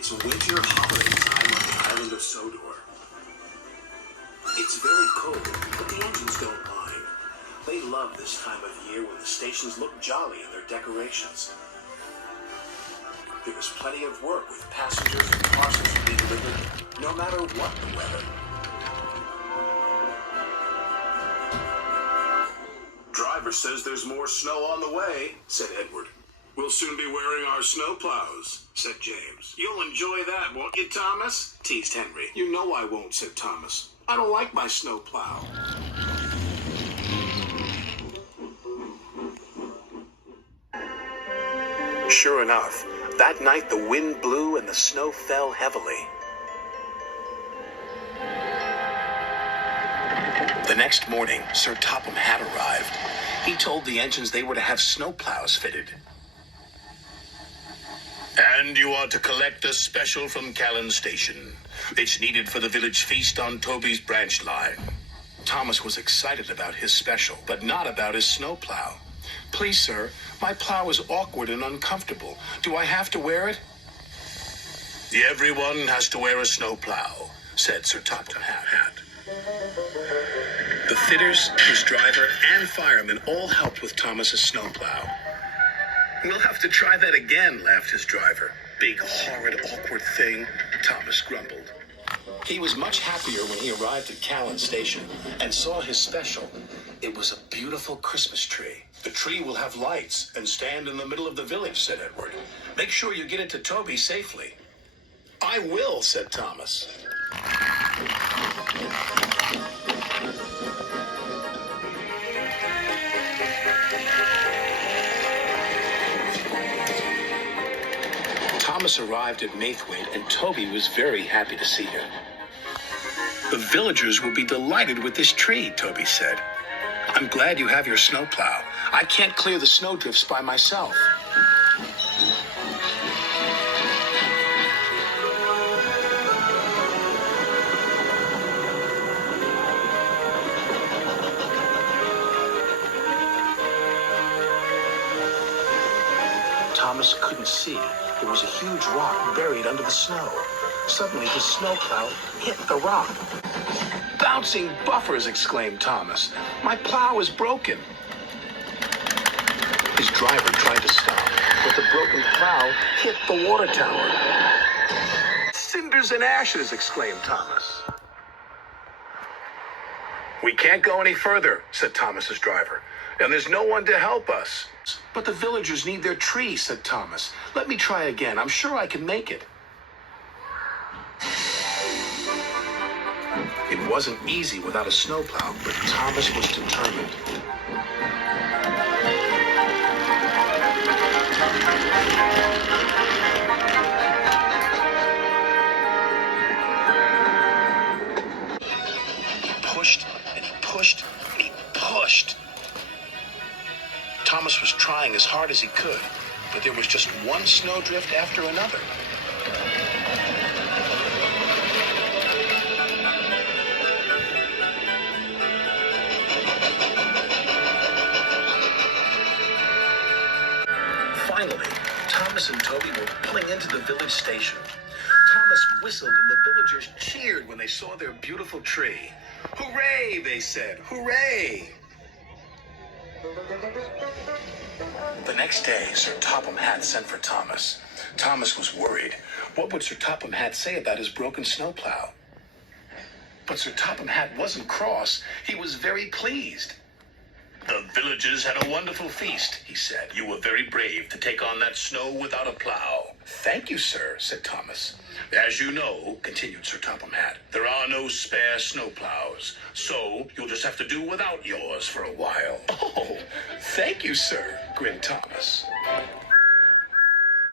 It's winter holiday time on the island of Sodor. It's very cold, but the engines don't mind. They love this time of year when the stations look jolly in their decorations. There is plenty of work with passengers and parcels to be delivered, no matter what the weather. Driver says there's more snow on the way, said Edward. We'll soon be wearing our snow plows, said James. You'll enjoy that, won't you, Thomas? Teased Henry. You know I won't, said Thomas. I don't like my snow plow. Sure enough, that night the wind blew and the snow fell heavily. The next morning, Sir Topham Hatt arrived. He told the engines they were to have snow plows fitted. And you are to collect a special from Callan Station. It's needed for the village feast on Toby's branch line. Thomas was excited about his special, but not about his snow plow. Please, sir, my plow is awkward and uncomfortable. Do I have to wear it? Everyone has to wear a snow plow, said Sir Topham Hatt. The fitters, his driver, and firemen all helped with Thomas's snowplow. We'll have to try that again, laughed his driver. Big, horrid, awkward thing, Thomas grumbled. He was much happier when he arrived at Callan Station and saw his special. It was a beautiful Christmas tree. The tree will have lights and stand in the middle of the village, said Edward. Make sure you get it to Toby safely. I will, said Thomas. Thomas arrived at Maithwaite, and Toby was very happy to see him. The villagers will be delighted with this tree, Toby said. I'm glad you have your snowplow. I can't clear the snowdrifts by myself. Thomas couldn't see. There was a huge rock buried under the snow. Suddenly, the snowplow hit the rock. Bouncing buffers, exclaimed Thomas. My plow is broken. His driver tried to stop, but the broken plow hit the water tower. Cinders and ashes, exclaimed Thomas. We can't go any further, said Thomas's driver, and there's no one to help us. But the villagers need their tree, said Thomas. Let me try again. I'm sure I can make it. It wasn't easy without a snowplow, but Thomas was determined. He pushed, and he pushed, and he pushed. Thomas was trying as hard as he could, but there was just one snowdrift after another. Finally, Thomas and Toby were pulling into the village station. Thomas whistled and the villagers cheered when they saw their beautiful tree. Hooray, they said, hooray! The next day, Sir Topham Hatt sent for Thomas. Thomas was worried. What would Sir Topham Hatt say about his broken snowplow? But Sir Topham Hatt wasn't cross. He was very pleased. The villagers had a wonderful feast, he said. You were very brave to take on that snow without a plow. Thank you, sir, said Thomas. As you know, continued Sir Topham Hatt, there are no spare snowplows, so you'll just have to do without yours for a while. Oh, thank you, sir, grinned Thomas.